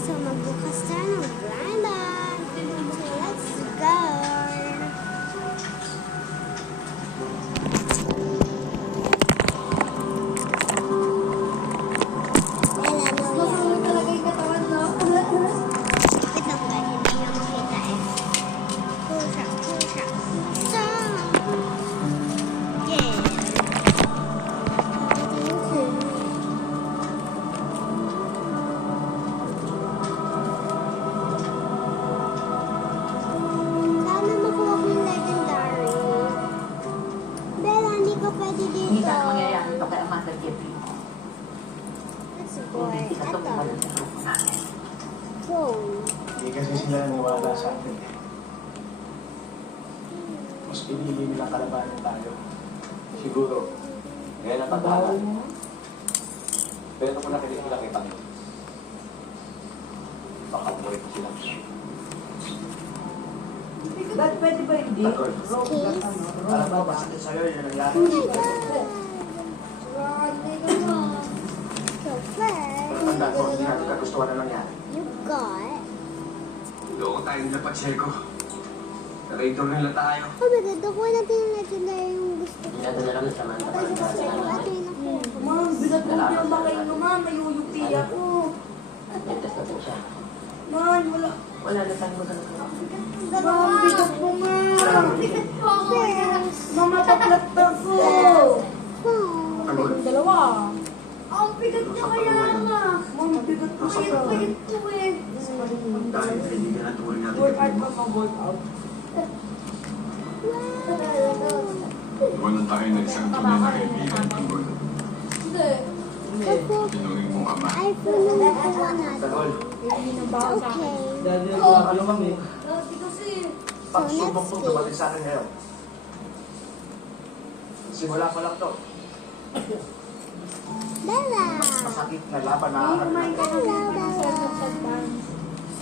So, magbukas tayo ng blind bag. So, let's go. Pwede dito. Hindi ka mangyayari ito kaya Mother Jeffrey. That's a boy. Ito. Phone. Hindi kasi sila naniwala sa atin. Mas pinili nilang kalabanin tayo. Siguro, ngayon ang pagkala. Pero kung nakinig lang kay Panginoon, baka buhay ko sila. Ba't pwede ba hindi? Alam mo ba sa'yo yun ang nangyari? Oh my God. So first, Tandaan mo, hindi natin kagustuhan na nangyari. you got... Doon tayo nila Pacheco. Narito nila tayo. Oh my God, nakuha natin yung legendary yung gusto ko. Ito na lang sa Samantha. Ito yung nakuha. Ma'am, bigat mo yung makaino, ma'am. Mayuyupi ako. Nag-test na po siya. Man, wala. Wala na tayong magalaga. Ma'am, bigat mo, ma'am. First, Mama, taplat ako. phone. Dalawa. Ang bigat niya kaya nga. Ma'am, bigat mo yun. Bigat mo eh. Dahil hindi ka natuloy natin. Work out pa mag-work out. Iwanan tayo ng isang tunay na kaibigan tungkol. Hindi. Opo, Tinuring mong ama. iPhone na nakuha natin. Tagol, Okay. ano kami? Dati kasi. Pagsubok mong dumating sa akin ngayon. Simula pa lang to. Dala. Masakit na laban na Kumain ka ng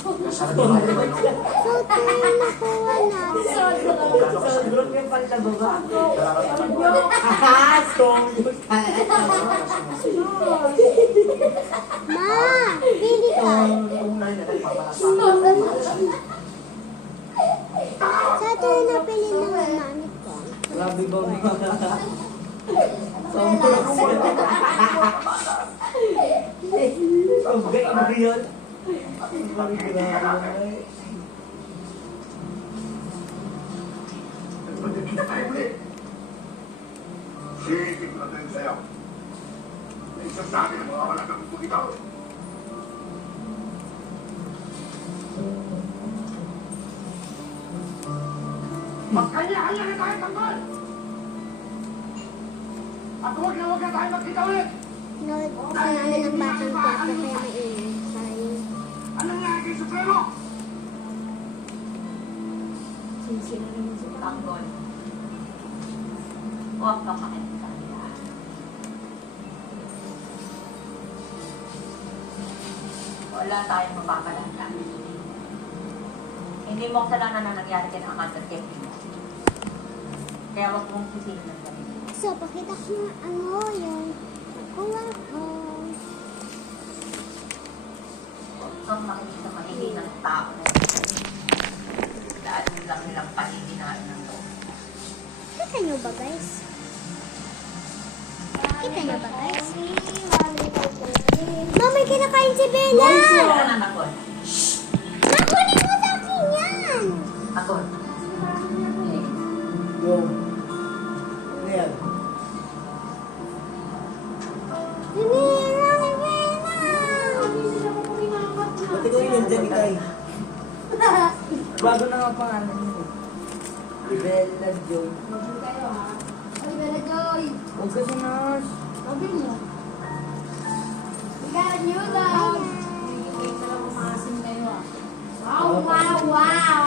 Nasarap yung mga iba, no? So, ito yung nakuha natin. Sobrang yung pagkababa. Nararamdaman mo. Ma, pili ka. Unay na tayo papalasakan. Sa ito yung napili ng mami ko. Grabe ba mo? Sobrang yun. Nagpagkakita tayo ulit. Sisig na din sa'yo. May sasabi ng mga wala kang ito. Magkanya-kanya na tayo tanggol! At huwag na tayo magkita ulit! Nanood ko namin ng batang teatro kaya maingay. Sorry. Anong nangyari kay Supremo? Tanggol. Huwag ka makikita nila. Wala tayong mapapalala. Hindi mo kasalanan na nangyari kay Amanda Jeffrey mo. Kaya huwag mong sisihin ng sarili. So, pakita ko na ano yung nakuha ko. Huwag kang makikita mahihing ng tao. Dahil lang nilang panihinaan ng loob. Kita nyo ba, guys? Kita nyo ba, guys? Mama, may kinakain si Bella! Ano na Tanggol? Nakunin mo sa akin yan! Tanggol. Hinihira ni Bella! Ba't ikaw yung nandiyan, Ikay? Bago na nga pangalan niyo. Bella Joy. Mag-work kayo ha. Ay, Bella Joy. Huwag kasi nas. Sabi mo. Ikaw nyo daw. Hindi kayo talaga umasin kayo ah. Wow, wow, wow.